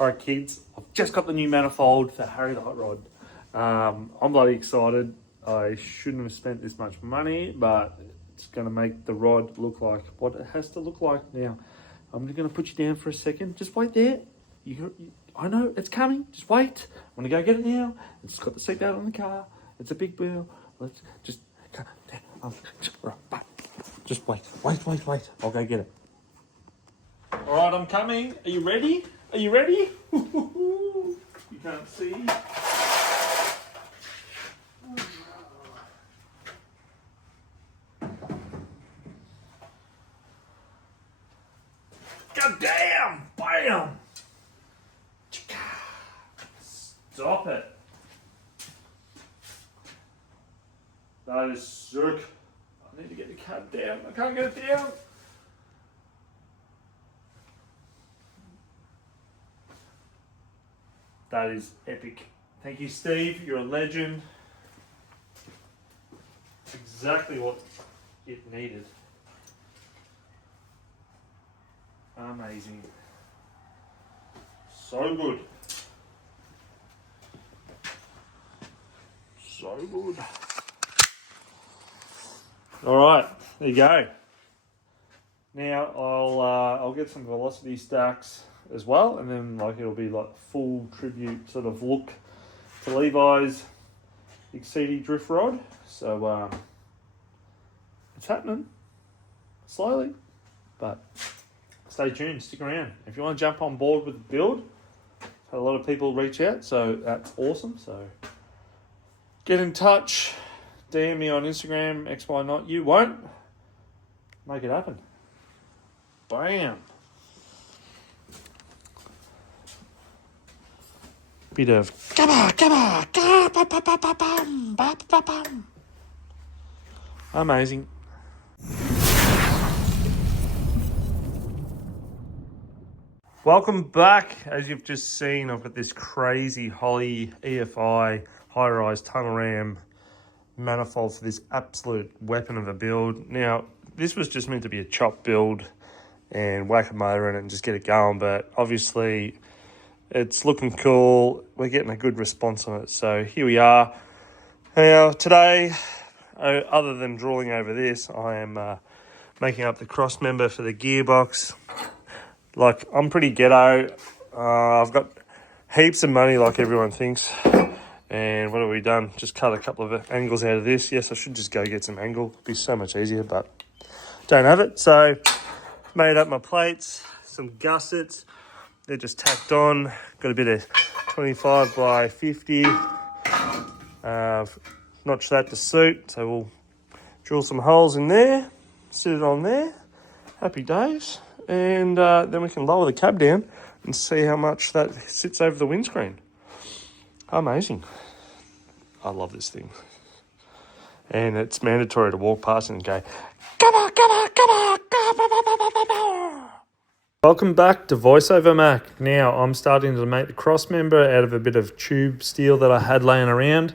Alright kids, I've just got the new manifold for Harry the Hot Rod. I'm bloody excited. I shouldn't have spent this much money, but it's going to make the rod look like what it has to look like. Now, I'm just going to put you down for a second. Just wait there. I know it's coming. Just wait. I'm going to go get it now. It's got the seatbelt on the car. It's a big wheel. Let's just... Just wait. I'll go get it. Alright, I'm coming. Are you ready? Are you ready? You can't see. God damn! Bam! Stop it. That is sick. I need to get the cab down. I can't get it down. That is epic. Thank you, Steve. You're a legend. Exactly what it needed. Amazing. So good. So good. All right, there you go. Now I'll get some velocity stacks as well, and then like it'll be like full tribute sort of look to Levi's Xyynot drift rod. So it's happening slowly, but stay tuned, stick around. If you want to jump on board with the build, had a lot of people reach out, so that's awesome. So get in touch, DM me on Instagram, Xyynot. You won't make it happen. Bam. Bit of amazing. Welcome back. As you've just seen, I've got this crazy Holley EFI high-rise tunnel ram manifold for this absolute weapon of a build. Now, this was just meant to be a chop build and whack a motor in it and just get it going, but obviously it's looking cool. We're getting a good response on it, so here we are. Now, today, other than drooling over this, I am making up the cross member for the gearbox. Like, I'm pretty ghetto. I've got heaps of money like everyone thinks. And what have we done? Just cut a couple of angles out of this. Yes, I should just go get some angle. It'd be so much easier, but don't have it. So, made up my plates, some gussets. They're just tacked on. Got a bit of 25 by 50. Notch that to suit. So we'll drill some holes in there. Sit it on there. Happy days. And then we can lower the cab down and see how much that sits over the windscreen. Amazing. I love this thing. And it's mandatory to walk past and go, come on. Welcome back to VoiceOver Mac. Now I'm starting to make the cross member out of a bit of tube steel that I had laying around.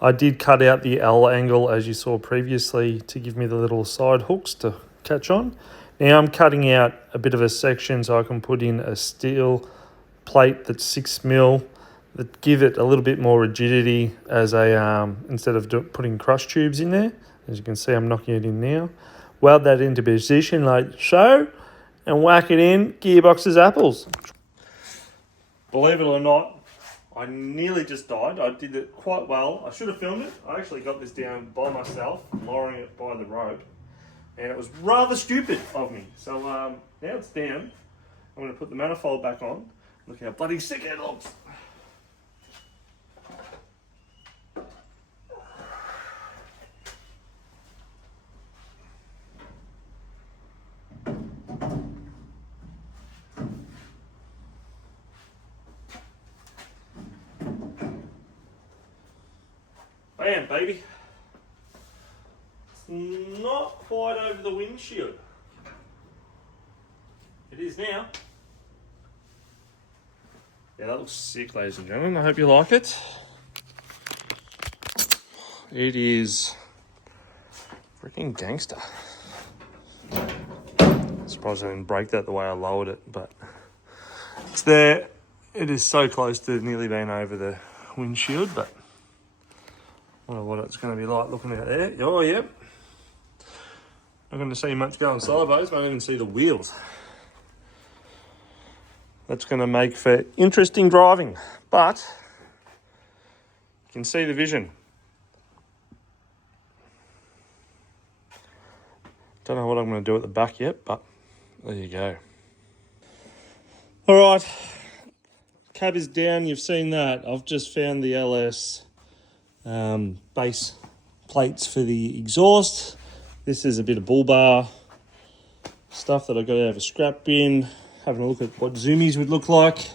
I did cut out the L angle as you saw previously to give me the little side hooks to catch on. Now I'm cutting out a bit of a section so I can put in a steel plate that's 6mm that give it a little bit more rigidity as a instead of putting crush tubes in there. As you can see, I'm knocking it in now. Weld that into position like so and whack it in gearbox's apples. Believe it or not, I nearly just died. I did it quite well. I should have filmed it. I actually got this down by myself, lowering it by the rope. And it was rather stupid of me. So now it's down. I'm going to put the manifold back on. Look how bloody sick it looks. Bam, baby. It's not quite over the windshield. It is now. Yeah, that looks sick, ladies and gentlemen. I hope you like it. It is freaking gangster. Surprised I didn't break that the way I lowered it, but it's there. It is so close to nearly being over the windshield, but I wonder what it's going to be like looking out there. Oh, yep. Not going to see much going sideways, won't even see the wheels. That's going to make for interesting driving, but you can see the vision. Don't know what I'm going to do at the back yet, but there you go. All right, cab is down. You've seen that. I've just found the LS base plates for the exhaust. This is a bit of bull bar stuff that I've got to have a scrap bin. Having a look at what zoomies would look like.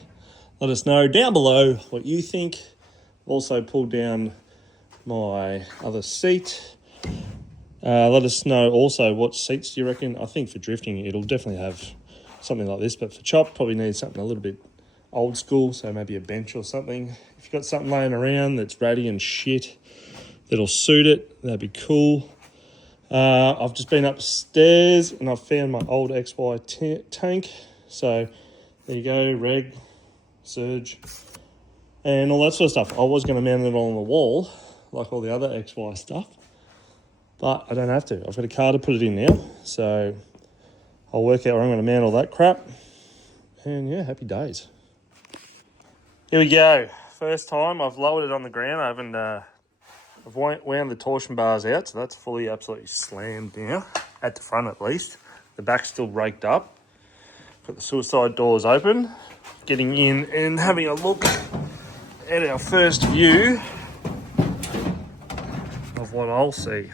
Let us know down below what you think. I've also pulled down my other seat. Let us know also what seats do you reckon. I think for drifting it'll definitely have something like this, but for chop probably need something a little bit old school, so maybe a bench or something. If you've got something laying around that's ratty and shit that'll suit it, that'd be cool. I've just been upstairs and I've found my old XY tank. So there you go, reg, surge, and all that sort of stuff. I was going to mount it on the wall like all the other XY stuff, but I don't have to. I've got a car to put it in now, so I'll work out where I'm going to mount all that crap. And yeah, happy days. Here we go. First time I've lowered it on the ground. I haven't. I've wound the torsion bars out, so that's fully absolutely slammed now, at the front at least. The back's still raked up. Got the suicide doors open. Getting in and having a look at our first view of what I'll see.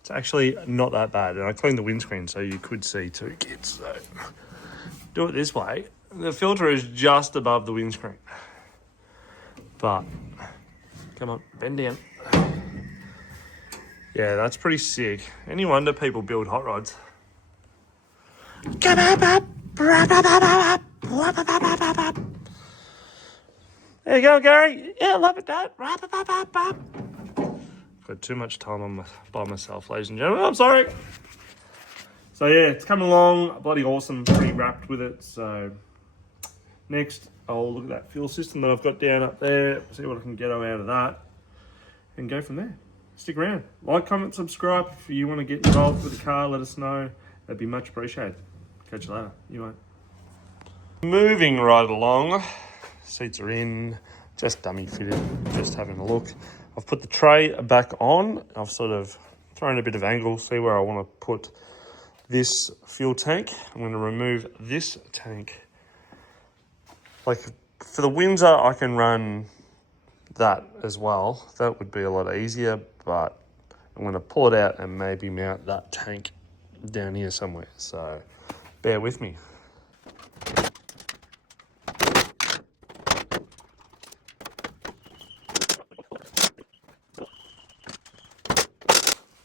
It's actually not that bad, and I cleaned the windscreen so you could see two kids. So do it this way. The filter is just above the windscreen. But, come on, bend down. Yeah, that's pretty sick. Any wonder people build hot rods. There you go, Gary. Yeah, love it, Dad. Got too much time by myself, ladies and gentlemen. I'm sorry. So yeah, it's coming along. Bloody awesome. Pretty wrapped with it. So next, I'll look at that fuel system that I've got down up there, see what I can get out of that, and go from there. Stick around. Like, comment, subscribe. If you want to get involved with the car, let us know. That'd be much appreciated. Catch you later. You won't. Moving right along. Seats are in. Just dummy fitted. Just having a look. I've put the tray back on. I've sort of thrown a bit of angle, see where I want to put this fuel tank. I'm going to remove this tank. Like for the Windsor, I can run that as well. That would be a lot easier, but I'm going to pull it out and maybe mount that tank down here somewhere. So bear with me.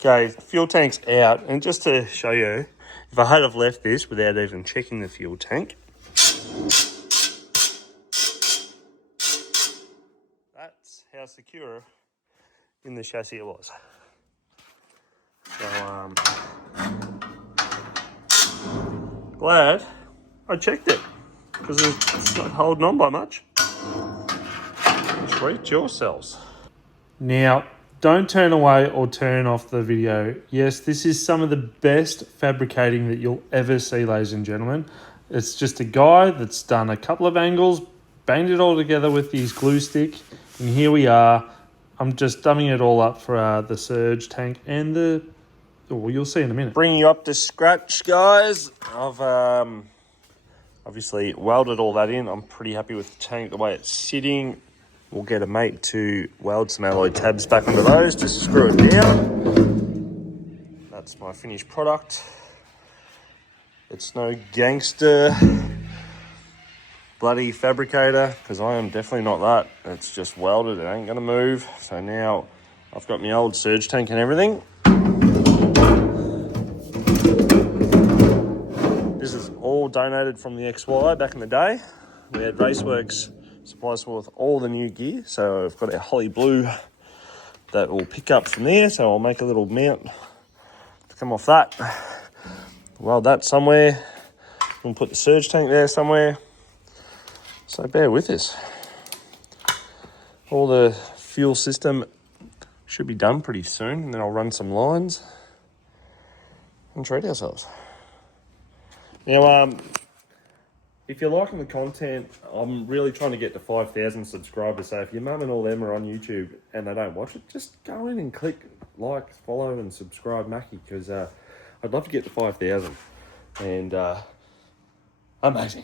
Okay, fuel tank's out, and just to show you, if I had have left this without even checking the fuel tank, that's how secure in the chassis it was. So, glad I checked it, because it's not holding on by much. Treat yourselves. Now, don't turn away or turn off the video. Yes, this is some of the best fabricating that you'll ever see, ladies and gentlemen. It's just a guy that's done a couple of angles, banged it all together with his glue stick, and here we are. I'm just dumbing it all up for the surge tank and the... Oh, you'll see in a minute. Bringing you up to scratch, guys. I've obviously welded all that in. I'm pretty happy with the tank, the way it's sitting. We'll get a mate to weld some alloy tabs back onto those to screw it down. That's my finished product. It's no gangster bloody fabricator, because I am definitely not that. It's just welded, it ain't gonna move. So now I've got my old surge tank and everything. This is all donated from the XY back in the day. We had Raceworks supplies with all the new gear, so I've got a Holley blue that will pick up from there, so I'll make a little mount to come off that, weld that somewhere, We'll put the surge tank there somewhere. So bear with us. All the fuel system should be done pretty soon, and then I'll run some lines and treat ourselves. Now, if you're liking the content, I'm really trying to get to 5,000 subscribers. So if your mum and all them are on YouTube and they don't watch it, just go in and click like, follow, and subscribe, Mackie, because I'd love to get to 5,000. And amazing.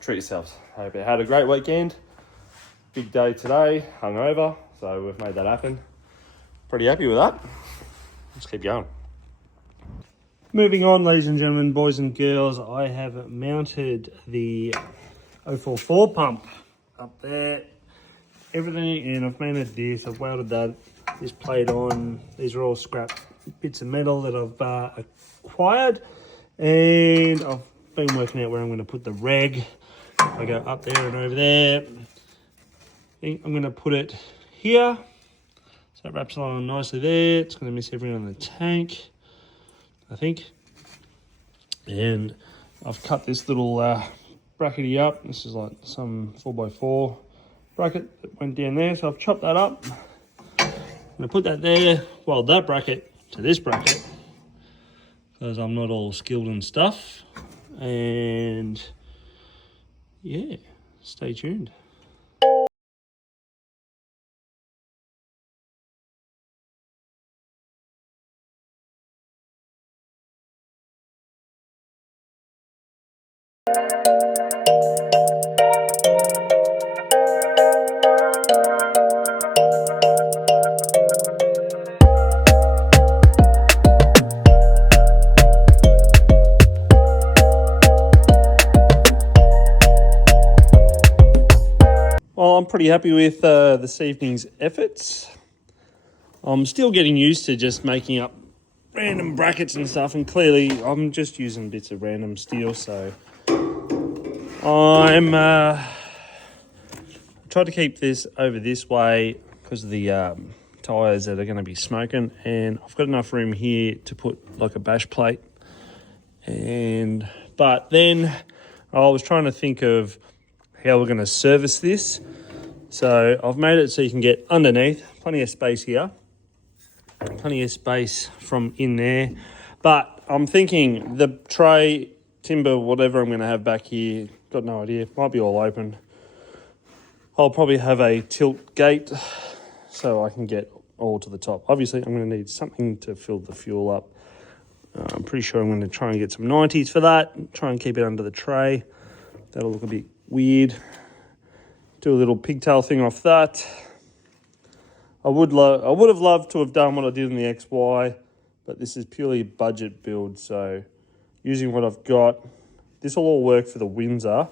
Treat yourselves. Hope you had a great weekend. Big day today, hungover, so we've made that happen. Pretty happy with that. Let's keep going. Moving on, ladies and gentlemen, boys and girls, I have mounted the 044 pump up there. Everything, and I've mounted this, I've welded that, this plate on. These are all scrap bits of metal that I've acquired, and I've been working out where I'm going to put the reg. I go up there and over there. I'm going to put it here, so it wraps along nicely there. It's going to miss everything on the tank, I think. And I've cut this little brackety up. This is like some 4x4 bracket that went down there, so I've chopped that up. I'm going to put that there, weld that bracket to this bracket, because I'm not all skilled and stuff. And yeah, stay tuned. Well, I'm pretty happy with this evening's efforts. I'm still getting used to just making up random brackets and stuff, and clearly I'm just using bits of random steel, so I'm tried to keep this over this way because of the tyres that are going to be smoking, and I've got enough room here to put like a bash plate. But then I was trying to think of how we're going to service this. So I've made it so you can get underneath, plenty of space here, plenty of space from in there. But I'm thinking the tray, timber, whatever I'm going to have back here, got no idea, might be all open. I'll probably have a tilt gate so I can get all to the top. Obviously, I'm going to need something to fill the fuel up. I'm pretty sure I'm going to try and get some 90s for that, try and keep it under the tray. That'll look a bit weird. Do a little pigtail thing off that. I would have loved to have done what I did in the XY, but this is purely a budget build, so using what I've got, this will all work for the Windsor.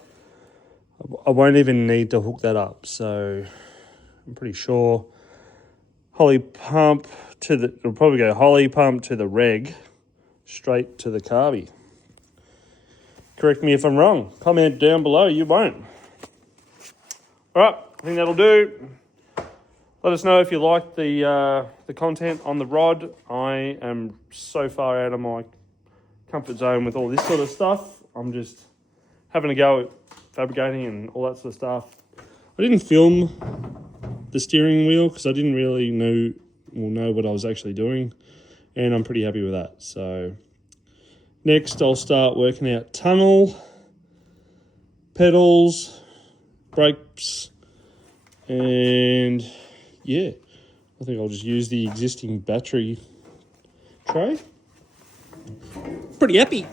I won't even need to hook that up, so I'm pretty sure Holley pump to the, it'll probably go Holley pump to the reg, straight to the carby. Correct me if I'm wrong. Comment down below, you won't. All right, I think that'll do. Let us know if you like the content on the rod. I am so far out of my comfort zone with all this sort of stuff. I'm just having a go at fabricating and all that sort of stuff. I didn't film the steering wheel because I didn't really know what I was actually doing, and I'm pretty happy with that. So next I'll start working out tunnel, pedals, brakes, and yeah, I think I'll just use the existing battery tray. Pretty happy.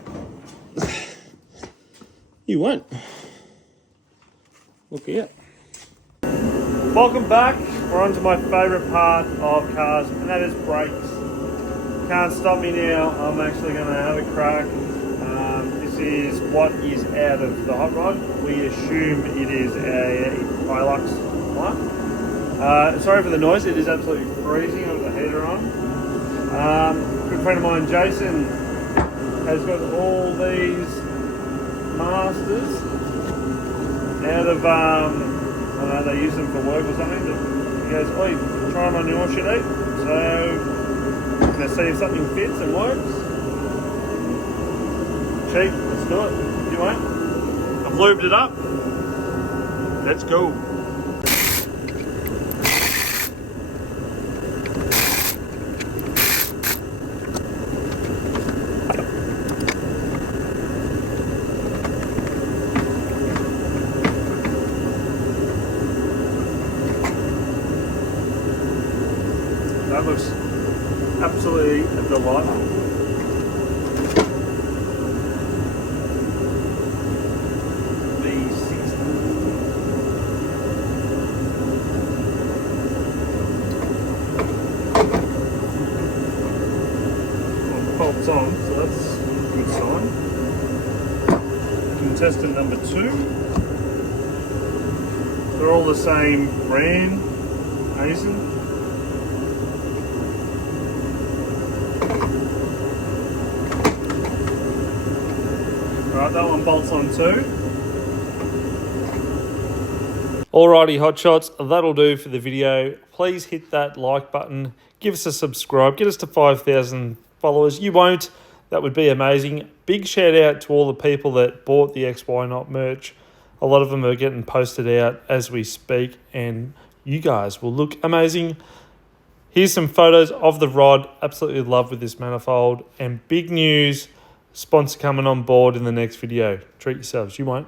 You won't. Look out. Welcome back. We're on to my favourite part of cars, and that is brakes. Can't stop me now. I'm actually going to have a crack. This is what is out of the Hotrod. We assume it is a Hilux one. Sorry for the noise. It is absolutely freezing. I've got the heater on. A good friend of mine, Jason, has got all these masters out of, I don't know, they use them for work or something, but he goes, oi, try them on your shit, eh? So, I'm going to see if something fits and works. Cheap, let's do it. You won't? lubed it up. Let's go. That looks absolutely delightful. Bolts on, so that's a good sign. Contestant number 2. They're all the same brand, Xyynot. Right, that one bolts on too. Alrighty, hotshots, that'll do for the video. Please hit that like button, give us a subscribe, get us to 5,000 followers. You won't, that would be amazing. Big shout out to all the people that bought the Xyynot merch. A lot of them are getting posted out as we speak, and you guys will look amazing. Here's some photos of the rod. Absolutely love with this manifold. And big news, sponsor coming on board in the next video. Treat yourselves, you won't.